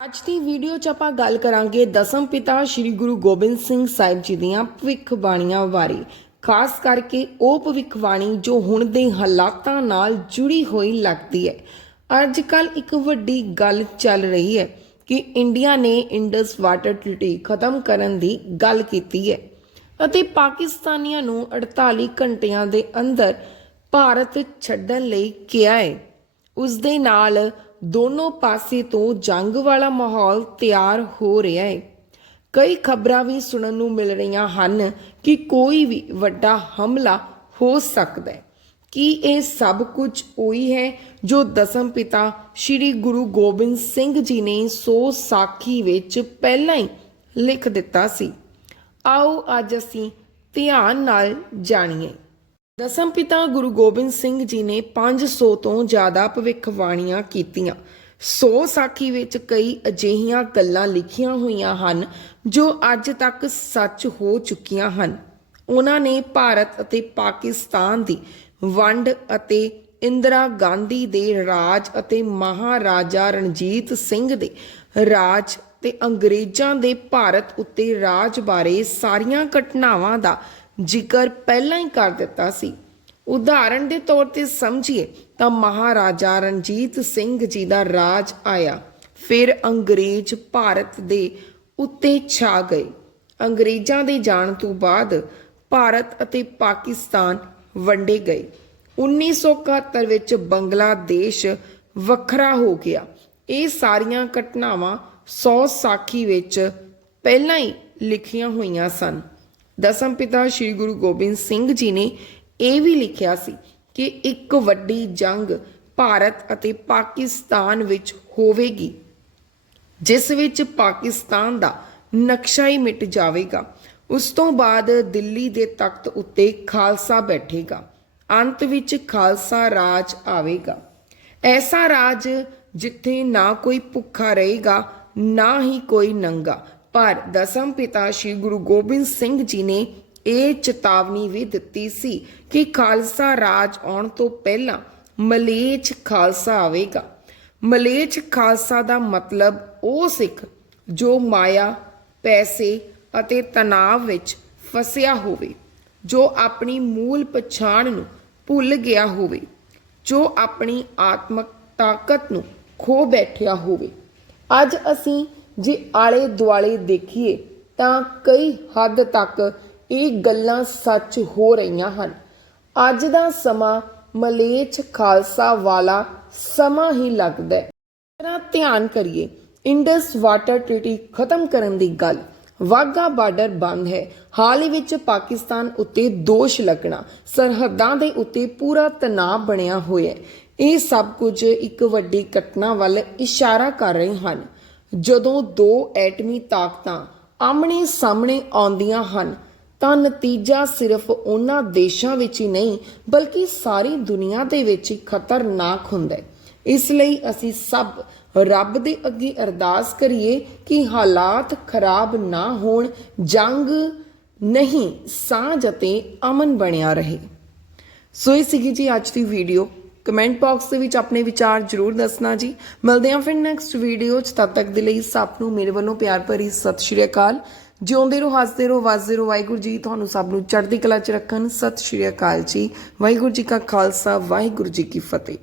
ਅੱਜ ਦੀ ਵੀਡੀਓ 'ਚ ਆਪਾਂ ਗੱਲ ਕਰਾਂਗੇ ਦਸਮ ਪਿਤਾ ਸ੍ਰੀ ਗੁਰੂ ਗੋਬਿੰਦ ਸਿੰਘ ਸਾਹਿਬ ਜੀ ਦੀਆਂ ਭਵਿੱਖਬਾਣੀਆਂ ਬਾਰੇ। ਖਾਸ ਕਰਕੇ ਉਹ ਭਵਿੱਖਬਾਣੀ ਜੋ ਹੁਣ ਦੇ ਹਾਲਾਤਾਂ ਨਾਲ ਜੁੜੀ ਹੋਈ ਲੱਗਦੀ ਹੈ। ਅੱਜ ਕੱਲ ਇੱਕ ਵੱਡੀ ਗੱਲ ਚੱਲ ਰਹੀ ਹੈ ਕਿ ਇੰਡੀਆ ਨੇ ਇੰਡਸ ਵਾਟਰ ਟ੍ਰੀਟੀ ਖਤਮ ਕਰਨ ਦੀ ਗੱਲ ਕੀਤੀ ਹੈ ਅਤੇ ਪਾਕਿਸਤਾਨੀਆਂ ਨੂੰ 48 ਘੰਟਿਆਂ ਦੇ ਅੰਦਰ ਭਾਰਤ ਛੱਡਣ ਲਈ ਕਿਹਾ ਹੈ। ਉਸ ਦੇ ਨਾਲ ਦੋਨੋਂ ਪਾਸੇ ਤੋਂ ਜੰਗ ਵਾਲਾ ਮਾਹੌਲ ਤਿਆਰ ਹੋ ਰਿਹਾ ਹੈ। ਕਈ ਖਬਰਾਂ ਵੀ ਸੁਣਨ ਨੂੰ ਮਿਲ ਰਹੀਆਂ ਹਨ ਕਿ ਕੋਈ ਵੀ ਵੱਡਾ ਹਮਲਾ ਹੋ ਸਕਦਾ ਹੈ। ਕੀ ਇਹ ਸਭ ਕੁਝ ਉਹੀ ਹੈ ਜੋ ਦਸਮ ਪਿਤਾ ਸ੍ਰੀ ਗੁਰੂ ਗੋਬਿੰਦ ਸਿੰਘ ਜੀ ਨੇ ਸੋ ਸਾਖੀ ਵਿੱਚ ਪਹਿਲਾਂ ਹੀ ਲਿਖ ਦਿੱਤਾ ਸੀ? ਆਓ ਅੱਜ ਅਸੀਂ ਧਿਆਨ ਨਾਲ ਜਾਣੀਏ। ਦਸਮ ਪਿਤਾ ਗੁਰੂ ਗੋਬਿੰਦ ਸਿੰਘ ਜੀ ਨੇ 500 ਤੋਂ ਜ਼ਿਆਦਾ ਭਵਿੱਖਬਾਣੀਆਂ ਕੀਤੀਆਂ। ਸੋ ਸਾਖੀ ਵਿੱਚ ਕਈ ਅਜਿਹੀਆਂ ਗੱਲਾਂ ਲਿਖੀਆਂ ਹੋਈਆਂ ਹਨ, ਜੋ ਅੱਜ ਤੱਕ ਸੱਚ ਹੋ ਚੁੱਕੀਆਂ ਹਨ। ਉਹਨਾਂ ਨੇ ਭਾਰਤ ਅਤੇ ਪਾਕਿਸਤਾਨ ਦੀ ਵੰਡ ਅਤੇ ਇੰਦਰਾ ਗਾਂਧੀ ਦੇ ਰਾਜ ਅਤੇ ਮਹਾਰਾਜਾ ਰਣਜੀਤ ਸਿੰਘ ਦੇ ਰਾਜ ਤੇ ਅੰਗਰੇਜ਼ਾਂ ਦੇ ਭਾਰਤ ਉੱਤੇ ਰਾਜ ਬਾਰੇ ਸਾਰੀਆਂ ਘਟਨਾਵਾਂ ਦਾ ਜ਼ਿਕਰ ਪਹਿਲਾਂ ਹੀ ਕਰ ਦਿੱਤਾ ਸੀ। ਉਦਾਹਰਣ ਦੇ ਤੌਰ ਤੇ ਸਮਝੀਏ ਤਾਂ ਮਹਾਰਾਜਾ ਰਣਜੀਤ ਸਿੰਘ ਜੀ ਦਾ ਰਾਜ ਆਇਆ। ਫਿਰ ਅੰਗਰੇਜ਼ ਭਾਰਤ ਦੇ ਉੱਤੇ ਛਾ ਗਏ। ਅੰਗਰੇਜ਼ਾਂ ਦੇ ਜਾਣ ਤੋਂ ਬਾਅਦ ਭਾਰਤ ਅਤੇ ਪਾਕਿਸਤਾਨ ਵੰਡੇ ਗਏ। 1971 ਵਿੱਚ ਬੰਗਲਾਦੇਸ਼ ਵੱਖਰਾ ਹੋ ਗਿਆ। ਇਹ ਸਾਰੀਆਂ ਘਟਨਾਵਾਂ ਸੌ ਸਾਖੀ ਵਿੱਚ ਪਹਿਲਾਂ ਹੀ ਲਿਖੀਆਂ ਹੋਈਆਂ ਸਨ। ਦਸਮ ਪਿਤਾ ਸ੍ਰੀ ਗੁਰੂ ਗੋਬਿੰਦ ਸਿੰਘ ਜੀ ਨੇ ਇਹ ਵੀ ਲਿਖਿਆ ਸੀ ਕਿ ਇੱਕ ਵੱਡੀ ਜੰਗ ਭਾਰਤ ਅਤੇ ਪਾਕਿਸਤਾਨ ਵਿੱਚ ਹੋਵੇਗੀ, ਜਿਸ ਵਿੱਚ ਪਾਕਿਸਤਾਨ ਦਾ ਨਕਸ਼ਾ ਹੀ ਮਿਟ ਜਾਵੇਗਾ। ਉਸ ਤੋਂ ਬਾਅਦ ਦਿੱਲੀ ਦੇ ਤਖਤ ਉੱਤੇ ਖਾਲਸਾ ਬੈਠੇਗਾ। ਅੰਤ ਵਿੱਚ ਖਾਲਸਾ ਰਾਜ ਆਵੇਗਾ। ਐਸਾ ਰਾਜ ਜਿੱਥੇ ਨਾ ਕੋਈ ਭੁੱਖਾ ਰਹੇਗਾ, ਨਾ ਹੀ ਕੋਈ ਨੰਗਾ। ਪਰ ਦਸਮ ਪਿਤਾ ਸ੍ਰੀ ਗੁਰੂ ਗੋਬਿੰਦ ਸਿੰਘ ਜੀ ਨੇ ਇਹ ਚੇਤਾਵਨੀ ਵੀ ਦਿੱਤੀ ਸੀ ਕਿ ਖਾਲਸਾ ਰਾਜ ਆਉਣ ਤੋਂ ਪਹਿਲਾਂ ਮਲੇਚ ਖਾਲਸਾ ਆਵੇਗਾ। ਮਲੇਚ ਖਾਲਸਾ ਦਾ ਮਤਲਬ ਉਹ ਸਿੱਖ ਜੋ ਮਾਇਆ, ਪੈਸੇ ਅਤੇ ਤਣਾਅ ਵਿੱਚ ਫਸਿਆ ਹੋਵੇ, ਜੋ ਆਪਣੀ ਮੂਲ ਪਛਾਣ ਨੂੰ ਭੁੱਲ ਗਿਆ ਹੋਵੇ, ਜੋ ਆਪਣੀ ਆਤਮਕ ਤਾਕਤ ਨੂੰ ਖੋ ਬੈਠਿਆ ਹੋਵੇ। ਅੱਜ ਅਸੀਂ ਜੇ ਆਲੇ ਦੁਆਲੇ ਦੇਖੀਏ ਤਾਂ ਕਈ ਹੱਦ ਤੱਕ ਇਹ ਗੱਲਾਂ ਸੱਚ ਹੋ ਰਹੀਆਂ ਹਨ। ਅੱਜ ਦਾ ਸਮਾਂ ਮਲੇਚ ਖਾਲਸਾ ਵਾਲਾ ਸਮਾਂ ਹੀ ਲੱਗਦਾ ਹੈ। ਜਰਾ ਧਿਆਨ ਕਰੀਏ, ਇੰਡਸ ਵਾਟਰ ਟ੍ਰੀਟੀ ਖਤਮ ਕਰਨ ਦੀ ਗੱਲ। ਵਾਗਾ ਬਾਰਡਰ ਬੰਦ ਹੈ। ਹਾਲ ਹੀ ਵਿੱਚ ਪਾਕਿਸਤਾਨ ਉੱਤੇ ਦੋਸ਼ ਲੱਗਣਾ, ਸਰਹੱਦਾਂ ਦੇ ਉੱਤੇ ਪੂਰਾ ਤਣਾਅ ਬਣਿਆ ਹੋਇਆ ਹੈ। ਇਹ ਸਭ ਕੁਝ ਇੱਕ ਵੱਡੀ ਘਟਨਾ ਵੱਲ ਇਸ਼ਾਰਾ ਕਰ ਰਹੇ ਹਨ। ਜਦੋਂ ਦੋ ਐਟਮੀ ਤਾਕਤਾਂ ਆਮਣੇ ਸਾਹਮਣੇ ਆਉਂਦੀਆਂ ਹਨ, ਤਾਂ ਨਤੀਜਾ ਸਿਰਫ ਉਹਨਾਂ ਦੇਸ਼ਾਂ ਵਿੱਚ ਹੀ ਨਹੀਂ, ਬਲਕਿ ਸਾਰੀ ਦੁਨੀਆ ਦੇ ਵਿੱਚ ਹੀ ਖਤਰਨਾਕ ਹੁੰਦਾ ਹੈ। ਇਸ ਲਈ ਅਸੀਂ ਸਭ ਰੱਬ ਦੇ ਅੱਗੇ ਅਰਦਾਸ ਕਰੀਏ ਕਿ ਹਾਲਾਤ ਖਰਾਬ ਨਾ ਹੋਣ, ਜੰਗ ਨਹੀਂ, ਸਾਂਝ ਅਤੇ ਅਮਨ ਬਣਿਆ ਰਹੇ। ਸੋ ਇਹ ਸੀਗੀ ਜੀ ਅੱਜ ਦੀ ਵੀਡੀਓ ਕਮੈਂਟ ਬਾਕਸ ਦੇ ਵਿੱਚ ਆਪਣੇ ਵਿਚਾਰ ਜਰੂਰ ਦੱਸਣਾ ਜੀ। ਮਿਲਦੇ ਹਾਂ ਫਿਰ ਨੈਕਸਟ ਵੀਡੀਓ 'ਚ। ਤਦ ਤੱਕ ਦੇ ਲਈ ਸਭ ਨੂੰ ਮੇਰੇ ਵੱਲੋਂ ਪਿਆਰ ਭਰੀ ਸਤਿ ਸ਼੍ਰੀ ਅਕਾਲ। ਜਿਉਂਦੇ ਰਹੋ, ਹੱਸਦੇ ਰਹੋ, ਵਸਦੇ ਰਹੋ। ਵਾਹਿਗੁਰੂ ਜੀ ਤੁਹਾਨੂੰ ਸਭ ਨੂੰ ਚੜ੍ਹਦੀ ਕਲਾ 'ਚ ਰੱਖਣ। ਸਤਿ ਸ਼੍ਰੀ ਅਕਾਲ ਜੀ। ਵਾਹਿਗੁਰੂ ਜੀ ਕਾ ਖਾਲਸਾ, ਵਾਹਿਗੁਰੂ ਜੀ ਕੀ ਫਤਿਹ।